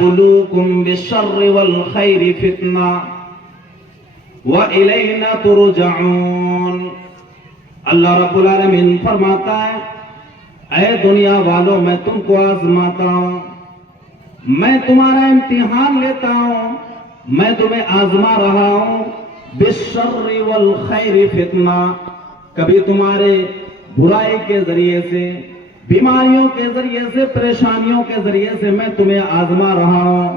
وَلَنَبْلُوكُمْ بِالشَّرِّ وَالْخَيْرِ فِتْنَةً وَإِلَيْنَا تُرْجَعُونَ۔ اللہ رب العالمین فرماتا ہے اے دنیا والوں میں تم کو آزماتا ہوں، میں تمہارا امتحان لیتا ہوں، میں تمہیں آزما رہا ہوں بالشر والخیر فتنہ، کبھی تمہارے برائی کے ذریعے سے، بیماریوں کے ذریعے سے، پریشانیوں کے ذریعے سے میں تمہیں آزما رہا ہوں،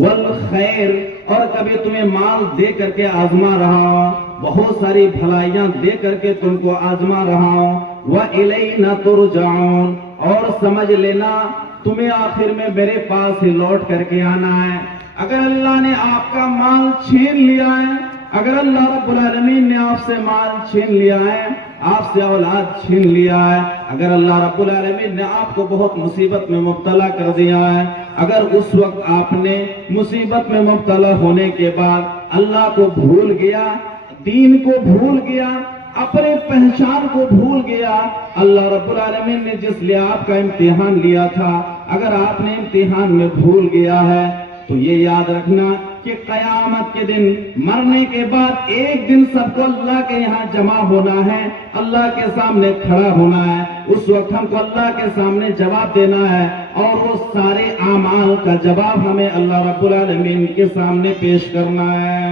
والخیر، اور کبھی تمہیں مال دے کر کے آزما رہا ہوں، بہت ساری بھلائیاں دے کر کے تم کو آزما رہا ہوں، وَإِلَيْنَا تُرْجَعُونَ، اور سمجھ لینا تمہیں آخر میں میرے پاس ہی لوٹ کر کے آنا ہے۔ اگر اللہ نے آپ کا مال چھین لیا ہے، اگر اللہ رب العالمین نے آپ سے مال چھین لیا ہے، آپ سے اولاد چھین لیا ہے، اگر اللہ رب العالمین نے آپ کو بہت مصیبت میں مبتلا کر دیا ہے، اگر اس وقت آپ نے مصیبت میں مبتلا ہونے کے بعد اللہ کو بھول گیا، دین کو بھول گیا، اپنے پہچان کو بھول گیا، اللہ رب العالمین نے جس لیے آپ کا امتحان لیا تھا، اگر آپ نے امتحان میں بھول گیا ہے تو یہ یاد رکھنا کہ قیامت کے دن مرنے کے بعد ایک دن سب کو اللہ کے یہاں جمع ہونا ہے، اللہ کے سامنے کھڑا ہونا ہے، اس وقت ہم کو اللہ کے سامنے جواب دینا ہے، اور وہ سارے اعمال کا جواب ہمیں اللہ رب العالمین کے سامنے پیش کرنا ہے۔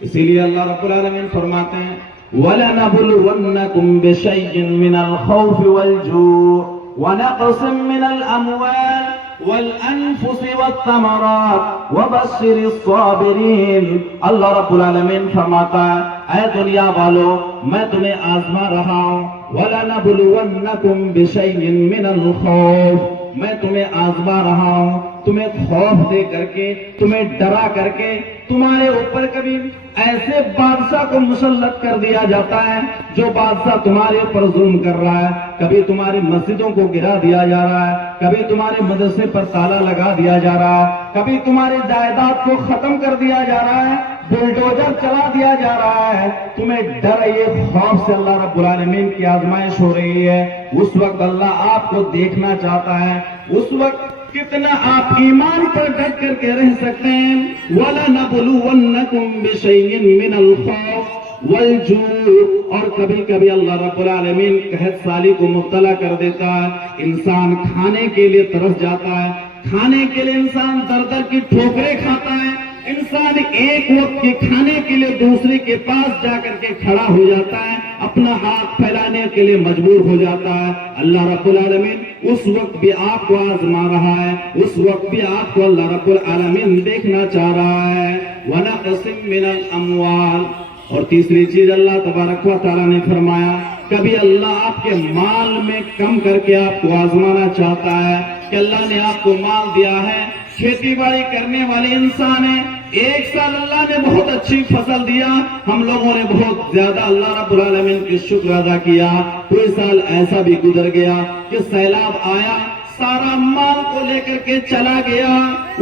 اسی لیے اللہ رب العالمین فرماتے ہیں وَلَنَبْلُوَنَّكُمْ بِشَيْءٍ مِّنَ الْخَوْفِ وَالْجُوعِ وَنَقْصٍ مِّنَ الْأَمْوَالِ والانفس والثمرات وبشر الصابرین۔ اللہ رب العالمین فرماتا ہے اے دنیا والو میں تمہیں آزما رہا ہوں، وَلَنَبْلُوَنَّكُمْ بِشَيْءٍ مِّنَ الْخَوْفِ، میں تمہیں آزما رہا ہوں، تمہیں خوف دے کر کے، تمہیں ڈرا کر کے، تمہارے اوپر کبھی ایسے بادشاہ کو مسلط کر دیا جاتا ہے جو بادشاہ تمہارے اوپر ظلم کر رہا ہے، کبھی تمہاری مسجدوں کو گرا دیا جا رہا ہے، کبھی تمہارے مدرسے پر تالا لگا دیا جا رہا ہے، کبھی تمہاری جائیداد کو ختم کر دیا جا رہا ہے، بلڈوزر چلا دیا جا رہا ہے، تمہیں ڈر، یہ خوف سے اللہ رب العالمین کی آزمائش ہو رہی ہے، اس وقت اللہ آپ کو دیکھنا چاہتا ہے، اس وقت کتنا آپ ایمان پر ڈٹ کر کے رہ سکتے ہیں۔ وَلَنَبْلُوَنَّكُمْ بِشَيْءٍ مِّنَ الْخَوْفِ وَالْجُوعِ، اور کبھی کبھی اللہ رب العالمین قحط سالی کو مبتلا کر دیتا ہے، انسان کھانے کے لیے ترس جاتا ہے، کھانے کے لیے انسان در در کی ٹھوکریں کھاتا ہے، انسان ایک وقت کے کھانے کے لیے دوسرے کے پاس جا کر کے کھڑا ہو جاتا ہے، اپنا ہاتھ پھیلانے کے لیے مجبور ہو جاتا ہے۔ اللہ رب العالمین اس وقت بھی آپ کو آزما رہا ہے، اس وقت بھی آپ کو اللہ رب العالمین دیکھنا چاہ رہا ہے۔ وَنَقْصٍ مِّنَ الْأَمْوَالِ، اور تیسری چیز اللہ تبارک و تعالیٰ نے فرمایا کبھی اللہ آپ کے مال میں کم کر کے آپ کو آزمانا چاہتا ہے کہ اللہ نے آپ کو مال دیا ہے، کھیتی باڑی کرنے والے انسان ہیں، ایک سال اللہ نے بہت اچھی فصل دیا، ہم لوگوں نے بہت زیادہ اللہ رب العالمین کی شکر ادا کیا، کوئی سال ایسا بھی گزر گیا کہ سیلاب آیا، سارا مال کو لے کر کے چلا گیا،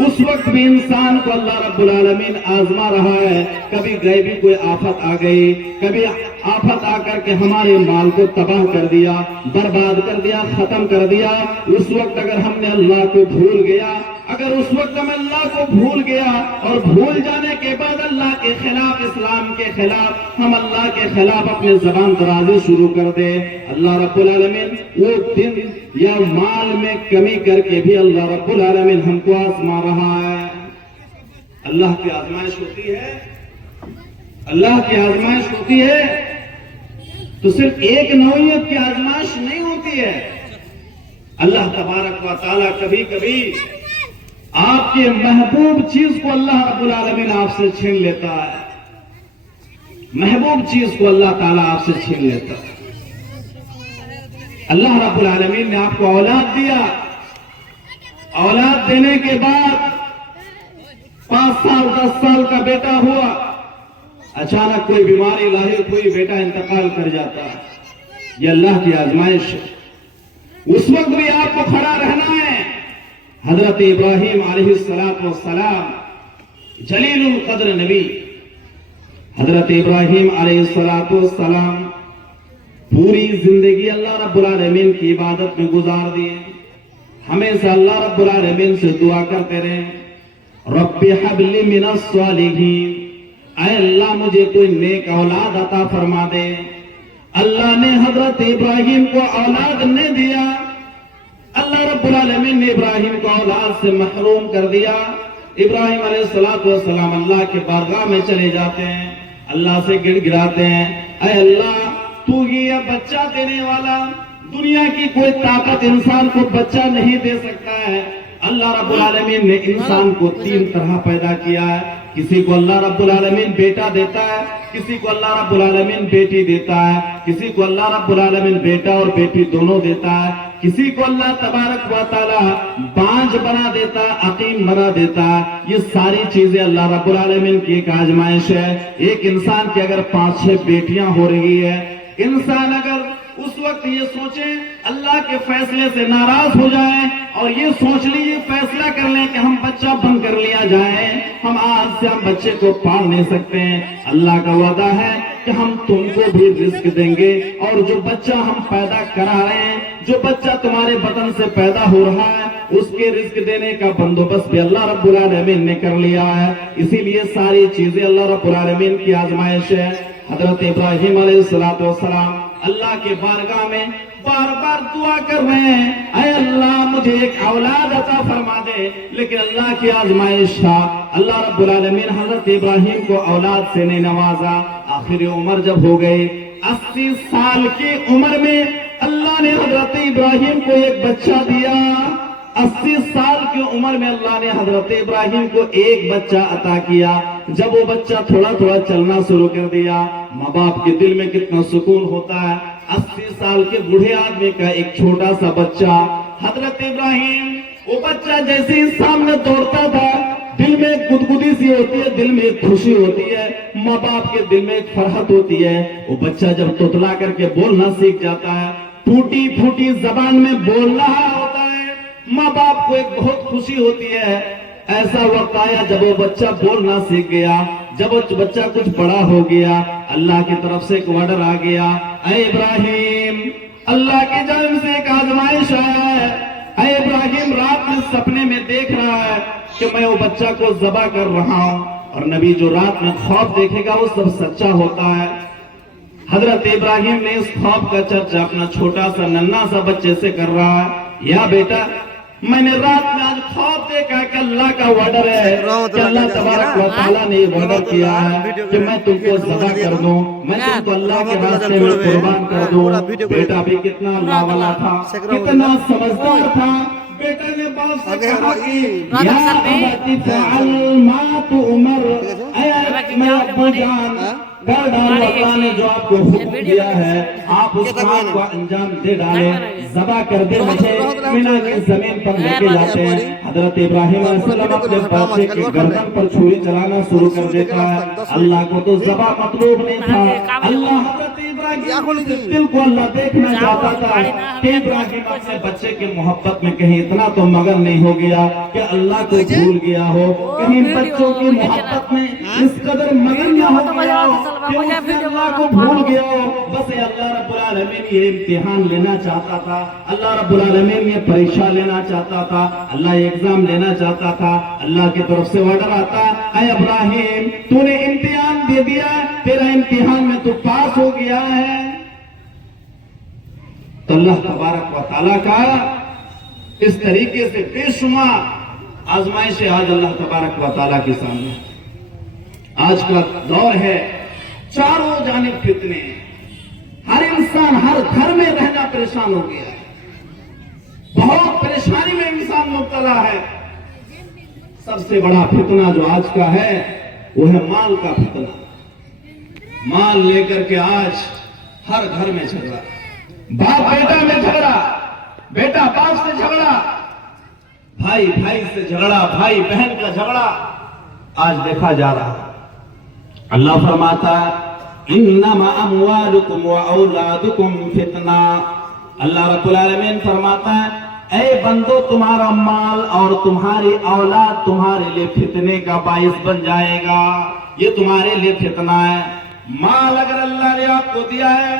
اس وقت بھی انسان کو اللہ رب العالمین آزما رہا ہے، کبھی غیبی کوئی آفت آ گئی، کبھی آفت آ کر کے ہمارے مال کو تباہ کر دیا، برباد کر دیا، ختم کر دیا، اس وقت اگر ہم نے اللہ کو بھول گیا، اگر اس وقت ہم اللہ کو بھول گیا اور بھول جانے کے بعد اللہ کے خلاف، اسلام کے خلاف، ہم اللہ کے خلاف اپنے زبان درازی شروع کر دے، اللہ رب العالمین وہ دن یا مال میں کمی کر کے بھی اللہ رب العالمین ہم کو آزما رہا ہے۔ اللہ کی آزمائش ہوتی ہے، اللہ کی آزمائش ہوتی ہے تو صرف ایک نوعیت کی آزمائش نہیں ہوتی ہے، اللہ تبارک و تعالیٰ کبھی کبھی آپ کے محبوب چیز کو اللہ رب العالمین آپ سے چھین لیتا ہے، محبوب چیز کو اللہ تعالیٰ آپ سے چھین لیتا ہے۔ اللہ رب العالمین نے آپ کو اولاد دیا، اولاد دینے کے بعد 5 سال 10 سال کا بیٹا ہوا، اچانک کوئی بیماری لاحق ہوئی، بیٹا انتقال کر جاتا ہے، یہ اللہ کی آزمائش ہے، اس وقت بھی آپ کو کھڑا رہنا ہے۔ حضرت ابراہیم علیہ السلام جلیل القدر نبی، حضرت ابراہیم علیہ السلام پوری زندگی اللہ رب العالمین کی عبادت میں گزار دیے، ہمیشہ اللہ رب العالمین سے دعا کرتے رہے، رب هب لي من الصالحین، اے اللہ مجھے کوئی نیک اولاد عطا فرما دے۔ اللہ نے حضرت ابراہیم کو اولاد نہیں دیا، اللہ رب العالمین نے ابراہیم کو اولاد سے محروم کر دیا۔ ابراہیم علیہ السلام اللہ کے بارگاہ میں چلے جاتے ہیں، اللہ سے گڑ گڑاتے ہیں، اے اللہ تو ہی یہ بچہ دینے والا، دنیا کی کوئی طاقت انسان کو بچہ نہیں دے سکتا ہے۔ اللہ رب العالمین نے انسان کو تین طرح پیدا کیا ہے، کسی کو اللہ رب العالمین بیٹا دیتا ہے، کسی کو اللہ رب العالمین بیٹی دیتا ہے، کسی کو اللہ رب العالمین بیٹا اور بیٹی دونوں دیتا ہے، کسی کو اللہ تبارک و تعالی بانجھ بنا دیتا ہے، عقیم بنا دیتا ہے۔ یہ ساری چیزیں اللہ رب العالمین کی ایک آزمائش ہے۔ ایک انسان کی اگر 5-6 بیٹیاں ہو رہی ہے، انسان اگر اس وقت یہ سوچے اللہ کے فیصلے سے ناراض ہو جائیں اور یہ سوچ لیجیے فیصلہ کر لیں کہ ہم بچہ بند کر لیا جائے، ہم آج سے ہم بچے کو پال نہیں سکتے ہیں، اللہ کا وعدہ ہے کہ ہم تم کو بھی رزق دیں گے، اور جو بچہ ہم پیدا کرا رہے ہیں، جو بچہ تمہارے بدن سے پیدا ہو رہا ہے، اس کے رزق دینے کا بندوبست بھی اللہ رب العالمین نے کر لیا ہے۔ اسی لیے ساری چیزیں اللہ رب العالمین کی آزمائش ہے۔ حضرت ابراہیم علیہ السلام اللہ کے بارگاہ میں بار بار دعا کر رہے ہیں، اے اللہ مجھے ایک اولاد عطا فرما دے، لیکن اللہ کی آزمائش تھا، اللہ رب العالمین حضرت ابراہیم کو اولاد سے نہیں نوازا۔ آخر عمر جب ہو گئی 80 سال کی عمر میں اللہ نے حضرت ابراہیم کو ایک بچہ دیا۔ 80 سال کی عمر میں اللہ نے حضرت ابراہیم کو ایک بچہ عطا کیا۔ جب وہ بچہ تھوڑا تھوڑا چلنا شروع کر دیا، ماں باپ کے دل میں کتنا سکون ہوتا ہے۔ 80 سال کے بوڑھے آدمی کا ایک چھوٹا سا بچہ، حضرت ابراہیم، وہ بچہ جیسے ہی سامنے دوڑتا تھا، دل میں ایک گدگدی سی ہوتی ہے، دل میں ایک خوشی ہوتی ہے، ماں باپ کے دل میں ایک فرحت ہوتی ہے۔ وہ بچہ جب توتلا کر کے بولنا سیکھ جاتا ہے، ٹوٹی پھوٹی زبان میں بول رہا ہوتا ہے، ماں باپ کو ایک بہت خوشی ہوتی ہے۔ ایسا وقت آیا جب وہ بچہ بولنا سیکھ گیا، جب وہ بچہ کچھ بڑا ہو گیا، اللہ کی طرف سے ایک آرڈر آ گیا، اے ابراہیم، اللہ کی جانب سے ایک آزمائش آیا ہے۔ اے ابراہیم، رات میں سپنے میں دیکھ رہا ہے کہ میں وہ بچہ کو ذبح کر رہا ہوں، اور نبی جو رات میں خواب دیکھے گا وہ سب سچا ہوتا ہے۔ حضرت ابراہیم نے اس خواب کا چرچا اپنا چھوٹا سا ننھا سا بچے سے کر رہا ہے، یا بیٹا میں نے رات میں آج خواب دیکھا کہ اللہ کا وعدہ ہے کہ اللہ تبارک و تعالیٰ نے یہ وعدہ کیا ہے کہ میں تم کو ذبح کر دوں، میں تم کو اللہ کے راستے میں قربان کر دوں۔ بیٹا بھی کتنا اللہ والا تھا، کتنا سمجھدار تھا۔ بیٹا نے باپ سے کہا کہ یا ابتی فعل ما تؤمر، اے میرے ابو جان، کر ڈالو، اللہ نے جو آپ کو حکم دیا ہے آپ اس کام کو انجام دے ڈالیں، ذبح کر دے۔ مجھے مینا کی زمین پر لے کے جاتے ہیں، حضرت ابراہیم علیہ السلام اپنے بچے کے گردن پر چھری چلانا شروع کر دیتا ہے۔ اللہ کو تو ذبح مطلوب نہیں تھا، اللہ حضرت ابراہیم کے دل کو اللہ دیکھنا چاہتا تھا کہ ابراہیم اپنے بچے کے محبت میں کہیں اتنا تو مگن نہیں ہو گیا کہ اللہ کو بھول گیا ہو، کہیں بچوں کی محبت میں اس قدر مگن نہ ہو گیا ہو کہ اس نے اللہ کو بھول گیا ہو۔ بس اللہ رب العالمین یہ امتحان لینا چاہتا تھا، اللہ رب العالمین یہ پریشہ لینا چاہتا تھا، اللہ یہ ایگزام لینا چاہتا تھا۔ اللہ کی طرف سے آرڈر آتا، اے ابراہیم تو نے امتحان دے دیا، تیرا امتحان میں تو پاس ہو گیا ہے۔ تو اللہ تبارک و تعالیٰ کا اس طریقے سے بے شمار آزمائش آج اللہ تبارک و تعالیٰ کے سامنے۔ آج کا دور ہے چاروں جانب فتنے، ہر انسان ہر گھر میں رہنا پریشان ہو گیا ہے، بہت پریشانی میں انسان مبتلا ہے۔ سب سے بڑا فتنہ جو آج کا ہے وہ ہے مال کا فتنہ۔ مال لے کر کے آج ہر گھر میں جھگڑا، باپ بیٹا میں جھگڑا، بیٹا باپ سے جھگڑا، بھائی بھائی سے جھگڑا، بھائی بہن کا جھگڑا آج دیکھا جا رہا ہے۔ اللہ فرماتا ہے انما اموالکم واولادکم فتنہ، اللہ رب العالمین فرماتا ہے اے بندو تمہارا مال اور تمہاری اولاد تمہارے لیے فتنے کا باعث بن جائے گا، یہ تمہارے لیے فتنہ ہے۔ مال اگر اللہ نے آپ کو دیا ہے،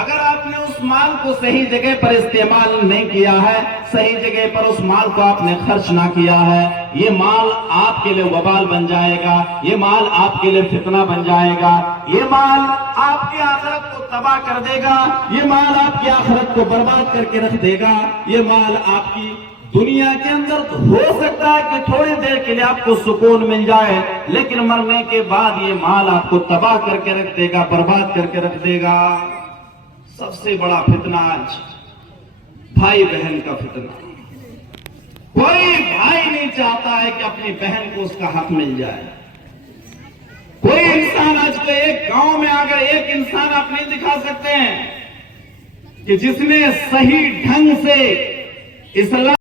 اگر آپ نے اس مال کو صحیح جگہ پر استعمال نہیں کیا ہے، صحیح جگہ پر اس مال کو آپ نے خرچ نہ کیا ہے، یہ مال آپ کے لیے وبال بن جائے گا، یہ مال آپ کے لیے فتنہ بن جائے گا، یہ مال آپ کی آخرت کو تباہ کر دے گا، یہ مال آپ کی آخرت کو برباد کر کے رکھ دے گا، یہ مال آپ کی دنیا کے اندر ہو سکتا ہے کہ تھوڑی دیر کے لیے آپ کو سکون مل جائے، لیکن مرنے کے بعد یہ مال آپ کو تباہ کر کے رکھ دے گا، برباد کر کے رکھ دے گا۔ سب سے بڑا فتنہ آج بھائی بہن کا فتنہ۔ کوئی بھائی نہیں چاہتا ہے کہ اپنی بہن کو اس کا حق مل جائے۔ کوئی انسان آج کے ایک گاؤں میں اگر ایک انسان آپ نہیں دکھا سکتے ہیں کہ جس نے صحیح ڈھنگ سے اسلام